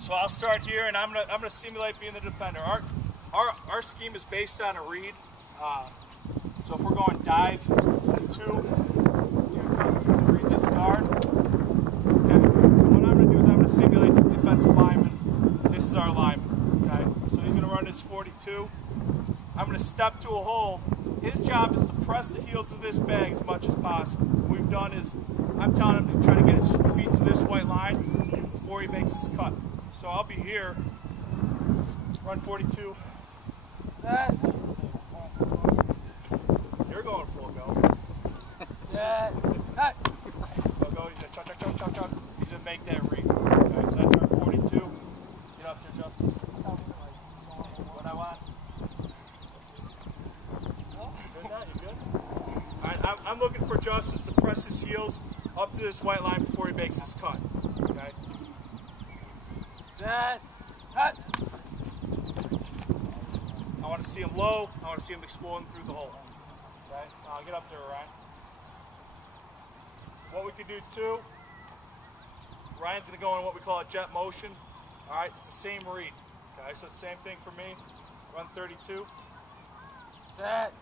So I'll start here, and I'm gonna simulate being the defender. Our scheme is based on a read. So if we're going dive and two comes to read this guard. Okay. So what I'm gonna do is I'm gonna simulate the defensive lineman. This is our lineman. Okay. So he's gonna run his 42. I'm gonna step to a hole. His job is to press the heels of this bag as much as possible. What we've done is I'm telling him to try to get his feet to this white line before he makes his cut. So I'll be here, run 42. That. You're going full go. That. That. Full go. He's gonna chuck. He's gonna make that read. Okay, so that's our 42. Get up there, Justice. What I want. You good now? You good? All right, I'm looking for Justice to press his heels up to this white line before he makes his cut. Okay. Set. Cut. I want to see him low. I want to see him exploding through the hole. Okay. I'll get up there, Ryan. What we can do too. Ryan's going to go in what we call a jet motion. All right. It's the same read. Okay. So it's the same thing for me. Run 32. Set.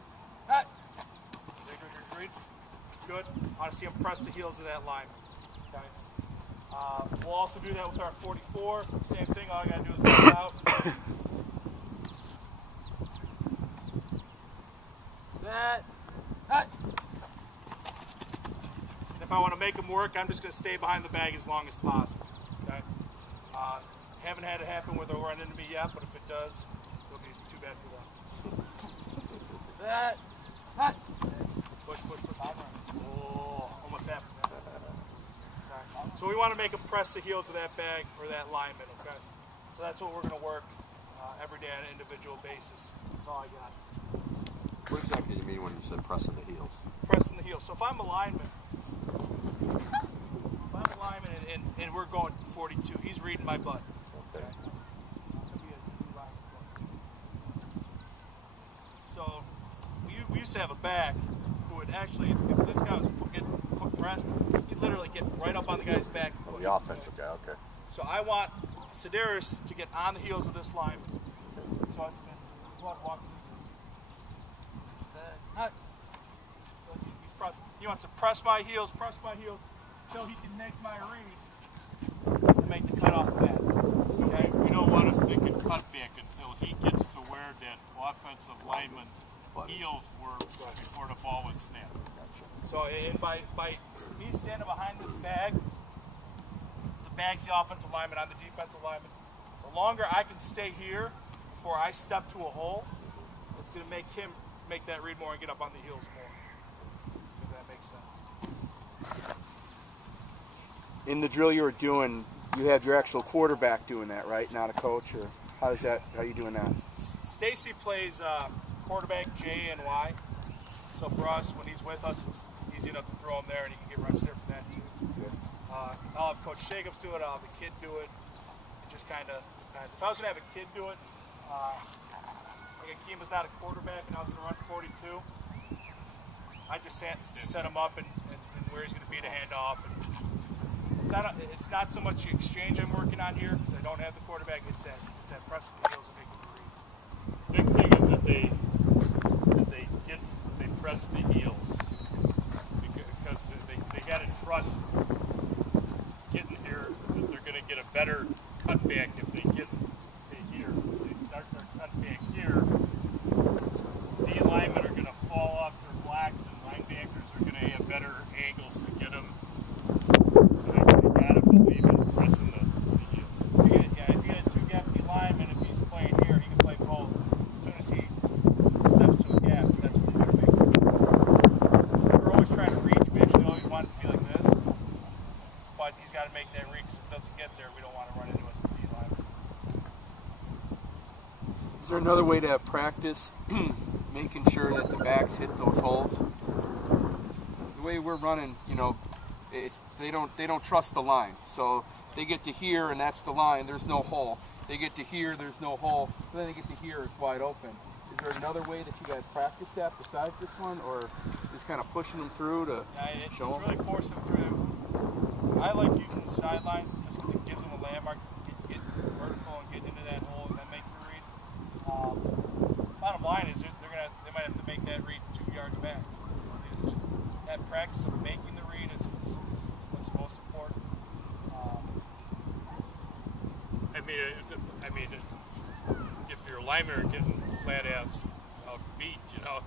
Cut. Read. Good. I want to see him press the heels of that line. Okay. We'll also do that with our 44. Same thing, all I got to do is pull out. Set. Cut. And if I want to make them work, I'm just going to stay behind the bag as long as possible. Okay. Haven't had it happen where they'll run into me yet, but if it does, it'll be too bad for them. Set. Cut. Push. Oh, almost happened. So we want to make them press the heels of that bag or that lineman, okay? So that's what we're going to work every day on an individual basis. That's all I got. What exactly do you mean when you said pressing the heels? Pressing the heels. So if I'm a lineman, and we're going 42, he's reading my butt. Okay. So we used to have a back who would actually, if this guy was getting put pressure, he'd literally get right up on the guy's back. And push the offensive guy, okay. So I want Sedaris to get on the heels of this lineman. So I was going to walk. He wants to press my heels until he can make my read to make the cut off of that. Okay, we don't want him thinking cut back until he gets to where that offensive lineman's heels were before the ball was snapped. So and by me standing behind this bag, the bag's the offensive lineman, I'm the defensive lineman. The longer I can stay here before I step to a hole, it's going to make him make that read more and get up on the heels more. If that makes sense. In the drill you were doing, you had your actual quarterback doing that, right? Not a coach, or how are you doing that? Stacy plays quarterback J and Y. So for us, when he's with us, it's easy enough to throw him there, and he can get reps there for that too. I'll have Coach Jacobs do it. I'll have the kid do it. It just kind of depends. If I was going to have a kid do it, like Akeem was not a quarterback, and I was going to run 42, I just set him up and where he's going to be to hand off. And it's not so much the exchange I'm working on here. I don't have the quarterback. It's that press the heels and make the read. Big thing is that they press the heels because they got to trust getting here that they're going to get a better cutback if they get to here. If they start their cutback here, D linemen are going to fall off their blocks and linebackers are going to have better angles to get them. So they got to believe in pressing the heels. If you get a two-gap D lineman, if he's playing here, he can play both. As soon as he steps to a gap, that's what he's going to make. We're always trying to reach. We actually always want it to be like this. But he's got to make that reach. If he doesn't get there, we don't want to run into a D lineman. Is there another way to practice making sure that the backs hit those holes? The way we're running, you know, they don't trust the line. So they get to here and that's the line. There's no hole. They get to here, there's no hole. Then they get to here, it's wide open. Is there another way that you guys practice that besides this one, or just kind of pushing them through to show them? It's really forcing them through. I like using the sideline just because it gives them a landmark. Get if your linemen are getting flat out beat, you know,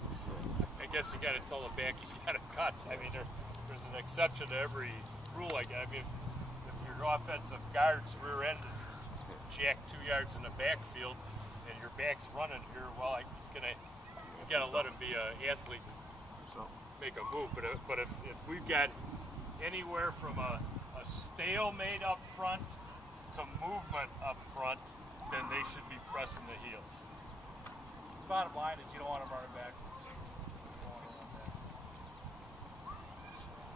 I guess you got to tell the back he's got to cut. I mean, there's an exception to every rule like that. I mean, if your offensive guard's rear end is jacked 2 yards in the backfield and your back's running here, well, he's gonna, you got to let him be an athlete and make a move. But if we've got anywhere from a stalemate up front to movement up front, then they should be pressing the heels. Bottom line is you don't want them running back.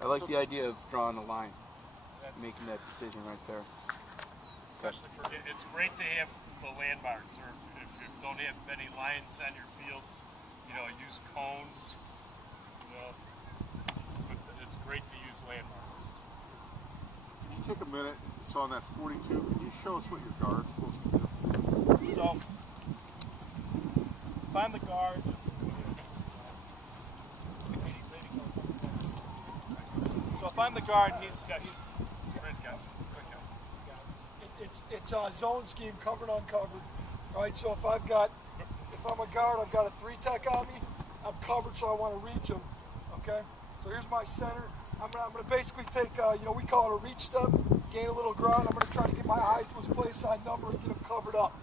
I like the idea of drawing a line, making that decision right there. Especially for, it's great to have the landmarks, or if you don't have many lines on your fields, you know, use cones, you know, but it's great to use landmarks. Can you take a minute, so on that 42, can you show us what your guard's supposed to do? So, find the guard. So if I'm the guard, he's it's a zone scheme, covered, uncovered. All right, so if I'm a guard, I've got a 3-tech on me. I'm covered, so I want to reach him. Okay, so here's my center. I'm gonna basically take, we call it a reach step, gain a little ground. I'm gonna try to get my eyes to his play side number and get him covered up.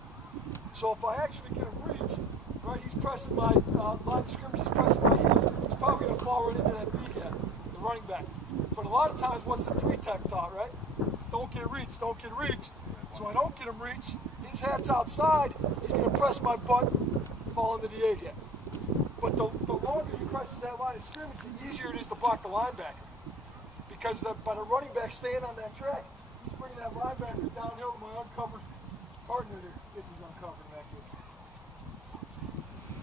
So if I actually get him reached, right, he's pressing my line of scrimmage, he's pressing my heels. He's probably gonna fall right into that B gap, the running back. But a lot of times, what's the 3-tech thought, right? Don't get reached, don't get reached. So I don't get him reached. His hat's outside. He's going to press my butt, fall into the A gap. But the longer he presses that line of scrimmage, the easier it is to block the linebacker. Because by the running back staying on that track, he's bringing that linebacker downhill to my uncovered partner there, if he's uncovered in that case.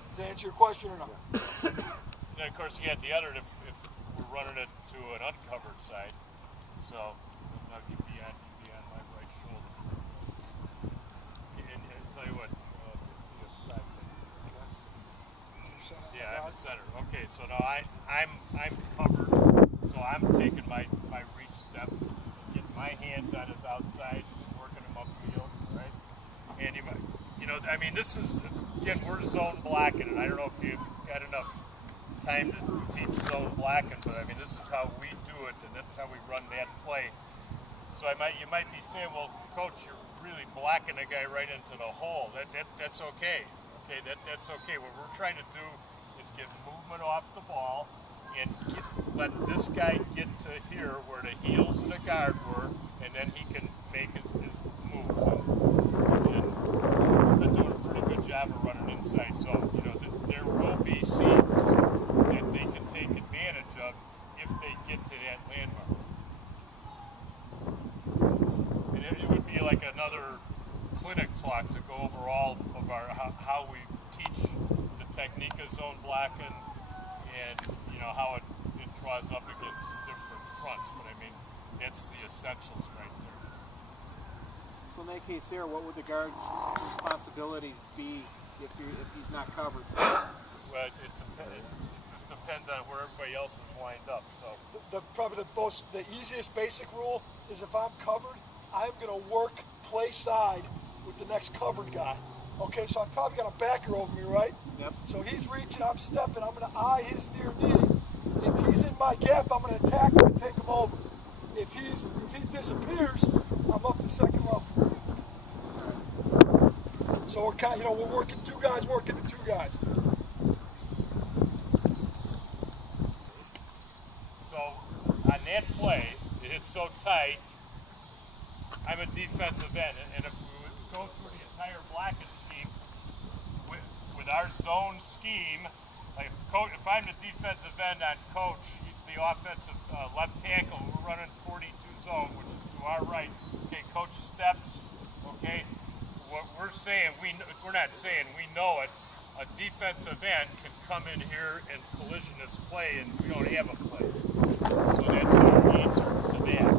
Does that answer your question or not? And of course, you got the other if we're running it to an uncovered side. So you'd be on my right shoulder. And tell you what, yeah, I'm a center. Okay, so now I'm covered. So I'm taking my reach step, getting my hands on his outside, working him upfield, right? And I mean, this is, again, we're zone blocking, and I don't know if you've got enough time to teach zone blocking, but I mean, this is how we do it, and that's how we run that play. So you might be saying, well, Coach, you're really blocking the guy right into the hole. That's okay. Okay, that's okay. What we're trying to do is get movement off the ball and let this guy get to here where the heels of the guard were, and then he can make his moves. And we've been doing a pretty good job of running inside. So, there will be seams that they can take advantage of if they get to that landmark. And it would be like another clinic talk to go over all of how we teach the technique of zone blocking and how it draws up against different fronts. But I mean, that's the essentials right there. So in that case here, what would the guard's responsibility be if he's not covered? Well, it just depends on where everybody else is lined up. So Probably the easiest basic rule is if I'm covered, I'm going to work play side with the next covered guy. Okay, so I've probably got a backer over me, right? Yep. So he's reaching, I'm stepping, I'm going to eye his near knee. If he's in my gap, I'm going to attack him and take him over. If he disappears, I'm up to second level. So we're working two guys working to two guys. So on that play, it's so tight. I'm a defensive end, and if we would go through the entire blocking scheme with our zone scheme, like if I'm the defensive end on Coach, he's the offensive left tackle. We're running 42 zone, which is to our right. Okay, Coach steps. Okay, what we're saying, we're not saying, we know it. A defensive end can come in here and collision this play, and we don't have a play. So that's our answer to that.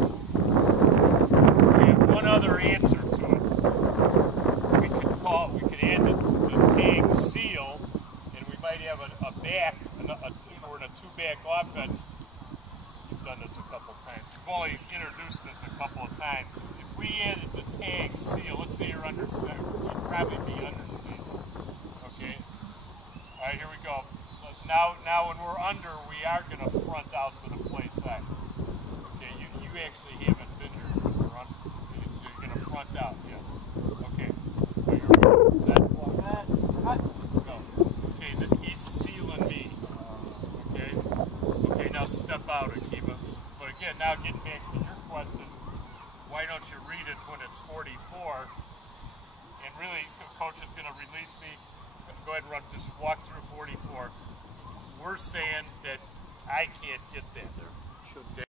We have one other answer to it. We could add the tag seal, and we might have a back. If we're in a two-back offense, we've done this a couple of times. We've only introduced this a couple of times. if we added the tag seal, let's say you're under, you'd probably be under diesel. Okay. All right, here we go. Now when we're under, we are going to front out to the play side. Okay, you actually haven't been here when we're under. You're going to front out, yes. Okay. So you're set. Go. Okay, he's sealing me. Okay. Okay, now step out and keep it. But again, now getting back to your question, why don't you read it when it's 44? And really, coach is going to release me. Go ahead and run, just walk through 44. We're saying that I can't get that there.